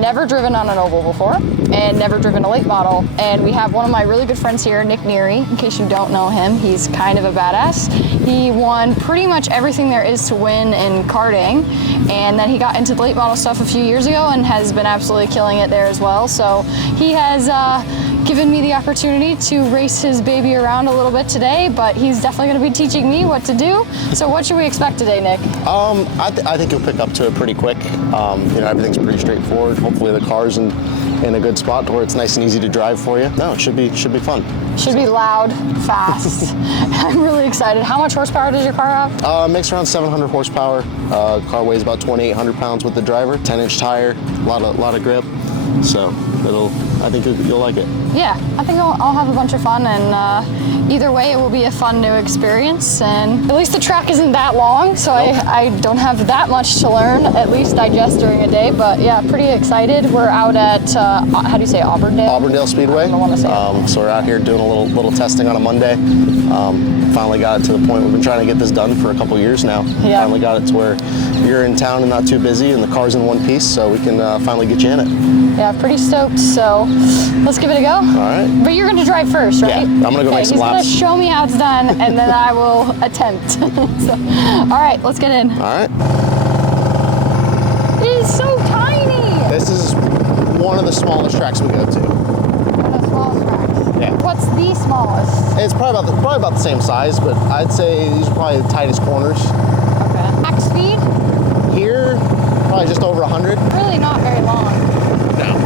never driven on an oval before and never driven a late model. And we have one of my really good friends here, Nick Neri. In case you don't know him, he's kind of a badass. He won pretty much everything there is to win in karting, and then he got into the late model stuff a few years ago and has been absolutely killing it there as well. So he has given me the opportunity to race his baby around a little bit today, but he's definitely going to be teaching me what to do. So what should we expect today, Nick? I think you'll pick up to it pretty quick. You know, everything's pretty straightforward. Hopefully the car's in a good spot to where it's nice and easy to drive for you. No, it should be fun. Should be loud, fast. I'm really excited. How much horsepower does your car have? Makes around 700 horsepower. Car weighs about 2,800 pounds with the driver. 10-inch tire, a lot of grip. So I think you'll like it. Yeah, I think I'll have a bunch of fun, and either way, it will be a fun new experience. And at least the track isn't that long, so nope. I don't have that much to learn, at least digest during a day. But yeah, pretty excited. We're out at how do you say Auberndale? Auberndale Speedway. I don't want to say so we're out here doing a little testing on a Monday. Finally got it to the point we've been trying to get this done for a couple years now. Yeah. Finally got it to where you're in town and not too busy, and the car's in one piece, so we can finally get you in it. Yeah, pretty stoked. So let's give it a go. All right. But you're going to drive first, right? Yeah, I'm going to go make some laps. He's going to show me how it's done, and then I will attempt. So, all right, let's get in. All right. It is so tiny. This is one of the smallest tracks we go to. One of the smallest tracks? Yeah. What's the smallest? It's probably about the same size, but I'd say these are probably the tightest corners. Okay. Max speed? Here, probably just over 100. Really not very long. No.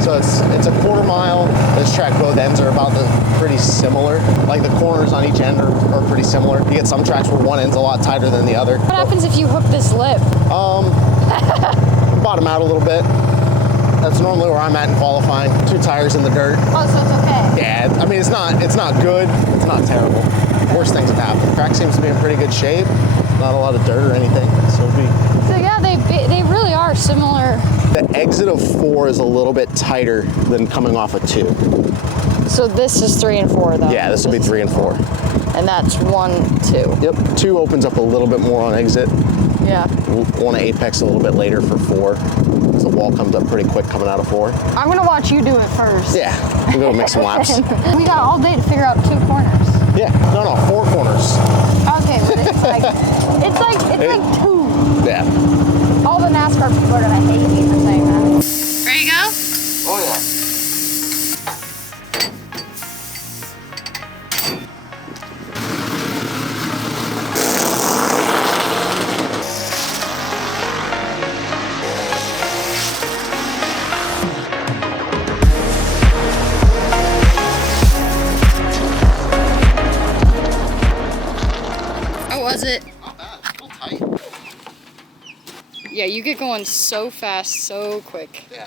So it's a quarter mile. This track, both ends are pretty similar. Like the corners on each end are pretty similar. You get some tracks where one end's a lot tighter than the other. What happens if you hook this lip? Bottom out a little bit. That's normally where I'm at in qualifying. 2 tires in the dirt. Oh, so it's okay. Yeah, I mean it's not good. It's not terrible. Worst things have happened. The track seems to be in pretty good shape. Not a lot of dirt or anything. So yeah, they really are similar. The exit of 4 is a little bit tighter than coming off of 2. So this is 3 and 4 though. Yeah, this will be 3 and 4. And that's 1, 2. Yep, 2 opens up a little bit more on exit. Yeah. One apex a little bit later for 4. So the wall comes up pretty quick coming out of 4. I'm gonna watch you do it first. Yeah, we'll go make some laps. We got all day to figure out 2 corners. Yeah, no, 4 corners. Okay, but it's like 2. Yeah. All the NASCAR people are gonna hate me for saying that. Ready to go? Oh yeah. How was it? Not bad, a little tight. Yeah, you get going so fast, so quick. Yeah.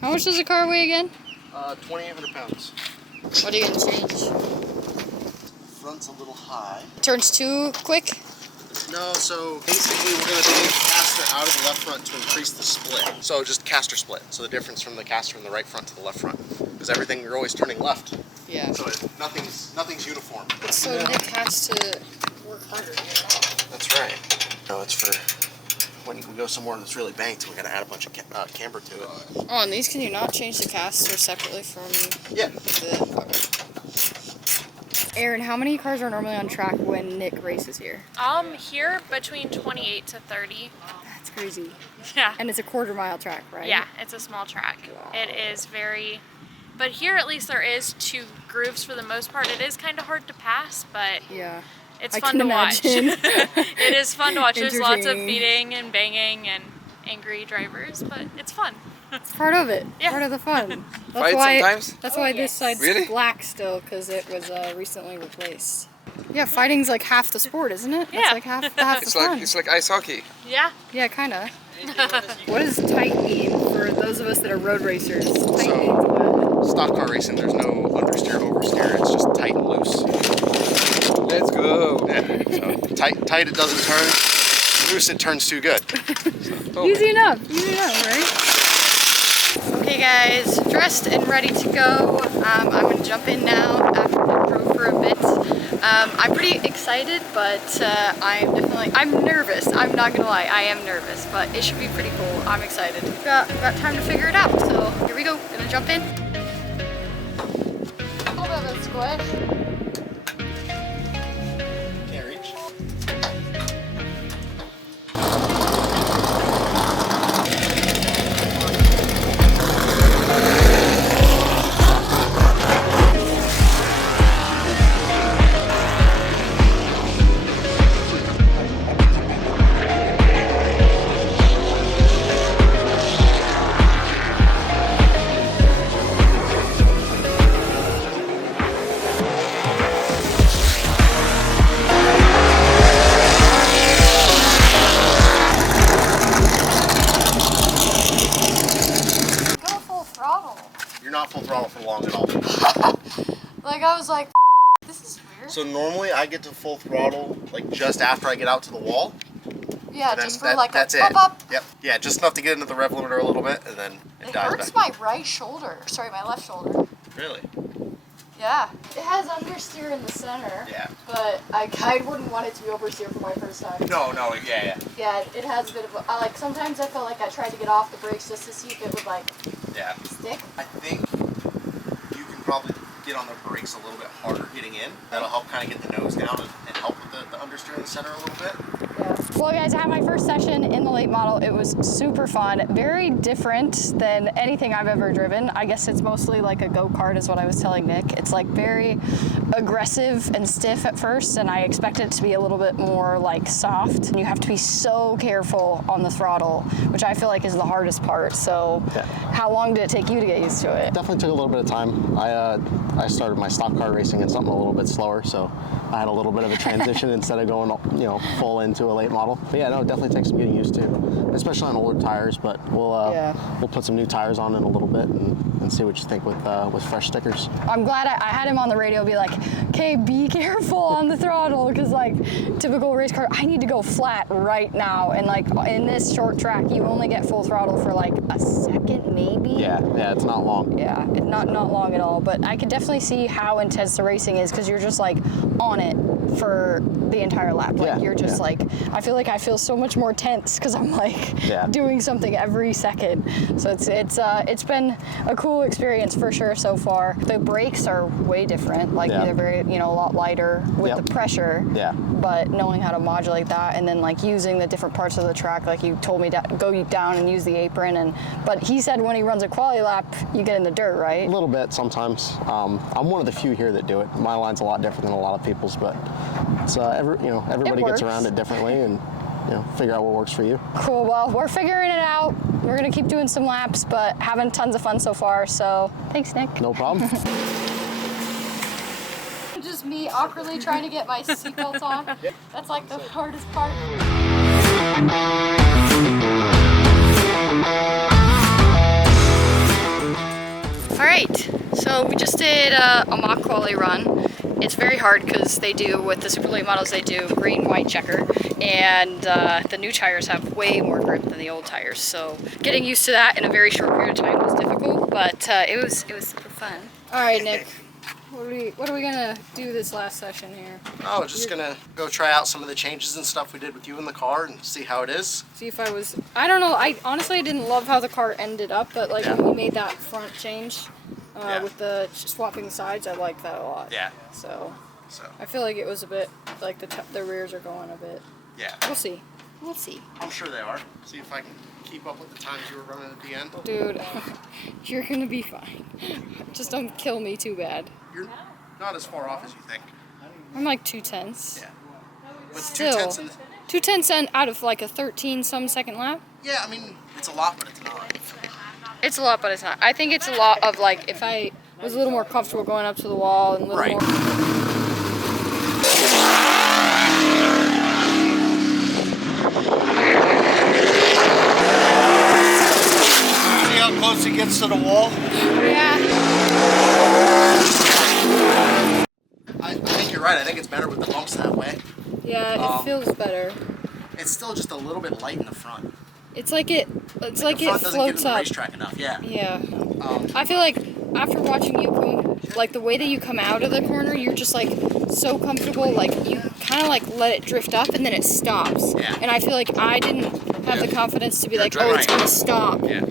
How much does the car weigh again? 2,800 pounds. What are you gonna change? Front's a little high. Turns too quick? No, so basically we're going to take the caster out of the left front to increase the split. So just caster split. So the difference from the caster from the right front to the left front. Because everything, you're always turning left. Yeah. So nothing's uniform. So Nick has to work harder. That's right. No, it's for when we go somewhere that's really banked, we got to add a bunch of camber to it. Oh, and these, can you not change the caster separately from Yeah. okay. Aaron, how many cars are normally on track when Nick races here? Here between 28 to 30. That's crazy. Yeah. And it's a quarter-mile track, right? Yeah, it's a small track. Wow. It is very, but here at least there is 2 grooves for the most part. It is kind of hard to pass, but yeah, it's I fun can to watch. imagine. It is fun to watch. There's lots of Entertaining. beating and banging and angry drivers, but it's fun. It's part of it. Yeah. Part of the fun. Fight sometimes? That's Oh, why this yes. side's Really? black still, because it was recently replaced. Yeah, fighting's like half the sport, isn't it? Yeah. It's like half the fun. It's like ice hockey. Yeah. Yeah, kind of. What does tight mean for those of us that are road racers? Tight means what? Stock car racing, there's no understeer, oversteer. It's just tight and loose. Let's go. Yeah. So tight it doesn't turn. Loose it turns too good. Easy enough, right? Okay guys, dressed and ready to go. I'm gonna jump in now after we drove for a bit. I'm pretty excited, but I'm nervous. I'm not gonna lie, I am nervous, but it should be pretty cool. I'm excited. Got time to figure it out, so here we go. Gonna jump in. A little bit of a squish. Can't reach. You're not full throttle for long at all. Like, I was like, this is weird. So normally I get to full throttle like just after I get out to the wall. Yeah, And just then for like that's a it. up. Yep. Yeah, just enough to get into the rev limiter a little bit, and then it dies hurts back. my right shoulder. Sorry, my left shoulder. Really? Yeah. It has understeer in the center. Yeah. But I wouldn't want it to be oversteer for my first time. No, yeah. Yeah, it has a bit of a, like, sometimes I felt like I tried to get off the brakes just to see if it would, like, Yeah. stick. I think you can probably get on the brakes a little bit harder getting in. That'll help kind of get the nose down and help with the understeer in the center a little bit. Yeah. Well, guys, I had my first session in the late model. It was super fun. Very different than anything I've ever driven. I guess it's mostly like a go-kart is what I was telling Nick. It's like very aggressive and stiff at first, and I expected it to be a little bit more like soft. And you have to be so careful on the throttle, which I feel like is the hardest part. So how long did it take you to get used to it? Definitely took a little bit of time. I started my stock car racing in something a little bit slower, so I had a little bit of a transition instead of going, full into a late model. But yeah, no, it definitely takes some getting used to, especially on older tires. But we'll put some new tires on in a little bit and see what you think with fresh stickers. I'm glad I had him on the radio be like, okay, be careful on the throttle, because like typical race car, I need to go flat right now, and like in this short track, you only get full throttle for like a second maybe. Yeah, it's not long. Yeah, not long at all, but I could definitely see how intense the racing is, because you're just like on it for the entire lap. Like you're just like, I feel so much more tense because I'm like doing something every second. So it's been a cool experience for sure so far. The brakes are way different. Like they're very, a lot lighter with the pressure. Yeah. But knowing how to modulate that, and then like using the different parts of the track, like you told me to go down and use the apron, but he said when he runs a quali lap, you get in the dirt, right? A little bit sometimes. I'm one of the few here that do it. My line's a lot different than a lot of people's, but it's everybody gets around it differently, and figure out what works for you. Cool. Well, we're figuring it out. We're gonna keep doing some laps, but having tons of fun so far. So thanks, Nick. No problem. Just me awkwardly trying to get my seatbelt on. That's like the hardest part. All right, so we just did a mock quali run. It's very hard because they do, with the super late models, they do green, white, checker, and the new tires have way more grip than the old tires. So getting used to that in a very short period of time was difficult, but it was super fun. All right, Nick. What are we gonna do this last session here? Oh, just gonna go try out some of the changes and stuff we did with you in the car and see how it is. See if I don't know, I honestly didn't love how the car ended up, but like when we made that front change with the swapping sides, I liked that a lot. Yeah. So I feel like it was a bit, like the rears are going a bit. Yeah. We'll see. We'll see. I'm sure they are. See if I can keep up with the times you were running at the end. Dude, you're gonna be fine. Just don't kill me too bad. You're not as far off as you think. I'm like 2/10. Yeah. But Still, 2/10 out of like a 13-some second lap? Yeah, I mean, it's a lot, but it's not. It's a lot, but it's not. I think it's a lot of like, if I was a little more comfortable going up to the wall and a little more... See how close it gets to the wall? Yeah. I think you're right. I think it's better with the bumps that way. Yeah, it feels better. It's still just a little bit light in the front. It's like it the front doesn't get in the racetrack enough, yeah. Yeah. I feel like after watching you come, like the way that you come out of the corner, you're just like so comfortable, like you kind of like let it drift up and then it stops. Yeah. And I feel like I didn't have the confidence to be like, oh, it's right. gonna stop. Yeah.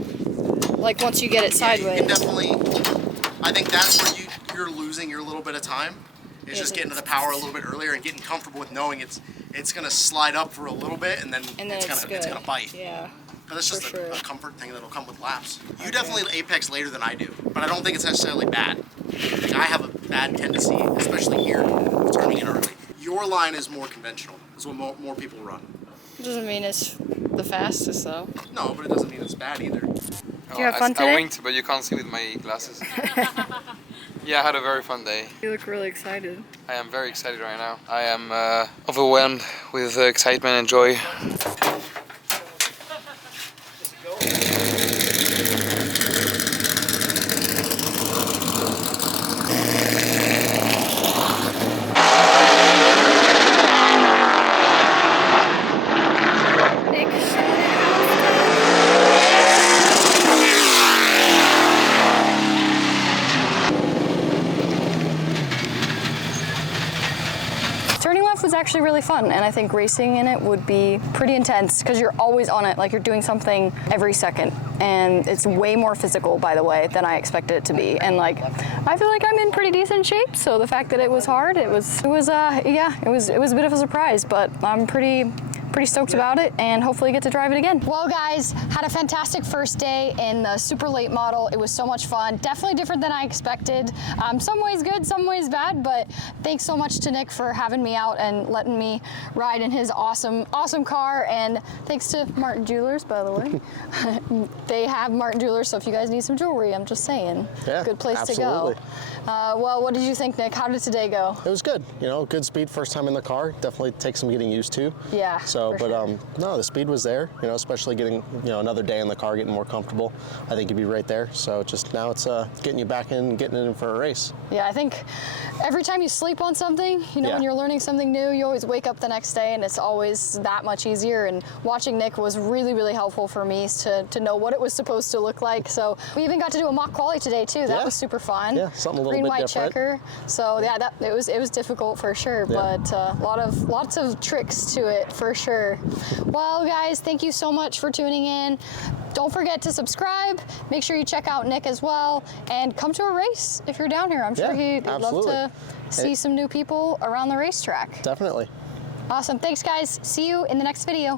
Like once you get it Yeah, you sideways. can definitely, I think that's where you're losing your little bit of time. It's just getting to the power a little bit earlier and getting comfortable with knowing it's gonna slide up for a little bit and then, it's gonna bite. Yeah. But it's just For sure. a comfort thing that'll come with laps. You definitely apex later than I do, but I don't think it's necessarily bad. Like I have a bad tendency, especially here, of turning in early. Your line is more conventional. It's what more people run. Doesn't mean it's the fastest though. No, but it doesn't mean it's bad either. Do you have fun today? I winked, but you can't see with my glasses. Yeah, I had a very fun day. You look really excited. I am very excited right now. I am overwhelmed with excitement and joy. Turning left was actually really fun, and I think racing in it would be pretty intense because you're always on it, like you're doing something every second, and it's way more physical, by the way, than I expected it to be. And like, I feel like I'm in pretty decent shape, so the fact that it was hard, it was a bit of a surprise, but I'm pretty stoked about it and hopefully get to drive it again. Well guys, had a fantastic first day in the super late model. It was so much fun. Definitely different than I expected. Some ways good, some ways bad, but thanks so much to Nick for having me out and letting me ride in his awesome car, and thanks to Martin Jewelers, by the way. They have Martin Jewelers, so if you guys need some jewelry, I'm just saying, Yeah, good place absolutely. to go. Well, what did you think, Nick? How did today go? It was good. You know, good speed first time in the car. Definitely takes some getting used to. Yeah. So, for but sure. no, the speed was there. You know, especially getting another day in the car, getting more comfortable. I think you'd be right there. So just now it's getting you back in, getting in for a race. Yeah, I think every time you sleep on something, Yeah. when you're learning something new, you always wake up the next day and it's always that much easier. And watching Nick was really, really helpful for me to know what it was supposed to look like. So we even got to do a mock quali today too. That Yeah. was super fun. Yeah, something a little Green, bit white different. checker. So yeah, it was difficult for sure, Yeah. but lots of tricks to it for sure. Well, guys, thank you so much for tuning in. Don't forget to subscribe. Make sure you check out Nick as well, and come to a race if you're down here. I'm sure Yeah, he'd love absolutely. to see some new people around the racetrack. Definitely. Awesome. Thanks, guys. See you in the next video.